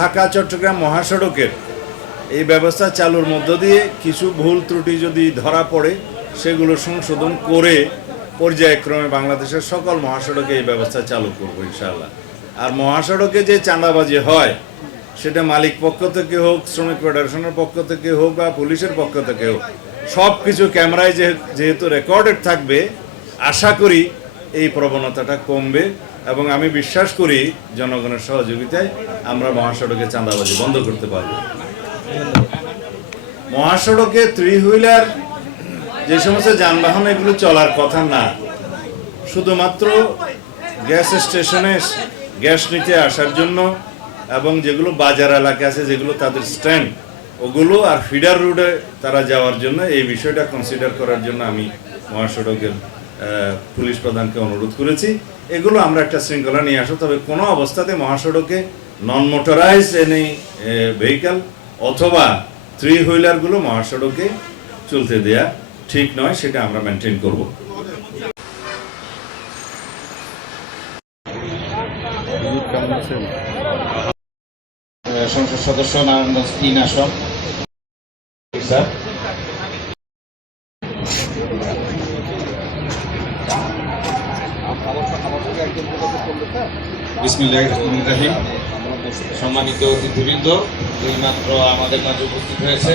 ঢাকা চট্টগ্রাম মহাসড়কের এই ব্যবস্থা চালুর মধ্য দিয়ে কিছু ভুল ত্রুটি যদি ধরা পড়ে সেগুলো সংশোধন করে পর্যায়ক্রমে বাংলাদেশের সকল মহাসড়কে এই ব্যবস্থা চালু করব ইনশাআল্লাহ। আর মহাসড়কে যে চাঁদাবাজি হয় সেটা মালিক পক্ষ থেকে হোক, শ্রমিক ফেডারেশনের পক্ষ থেকে হোক বা পুলিশের পক্ষ থেকে হোক, সব কিছু ক্যামেরায় যেহেতু রেকর্ডেড থাকবে, আশা করি এই প্রবণতাটা কমবে এবং আমি বিশ্বাস করি জনগণের সহযোগিতায় আমরা মহাসড়কে চাঁদাবাজি বন্ধ করতে পারব। মহাসড়কে থ্রি হুইলার যে সমস্ত যানবাহন এগুলো চলার কথা না, শুধুমাত্র গ্যাস স্টেশনে গ্যাস নিতে আসার জন্য এবং যেগুলো বাজার এলাকা আছে যেগুলো তাদের স্ট্যান্ড ওগুলো আর ফিডার রোডে তারা যাওয়ার জন্য এই বিষয়টা কনসিডার করার জন্য আমি মহাসড়কের পুলিশ প্রধানকে অনুরোধ করেছি। এগুলো আমরা একটা শৃঙ্খলা নিয়ে আসো, তবে কোনো অবস্থাতে মহাসড়কে নন মোটরাইজ এনি ভেহিক্যাল অথবা থ্রি হুইলারগুলো মহাসড়কে চলতে দেয়া ঠিক নয়, সেটা আমরা মেনটেন করব। সংসদ সদস্য নারায়ণগঞ্জ ৩ আসন। স্যার বিসমিল্লাহির রহমানির রহিম। সম্মানিত অতিথিবৃন্দ, এইমাত্র আমাদের মাঝে উপস্থিত হয়েছে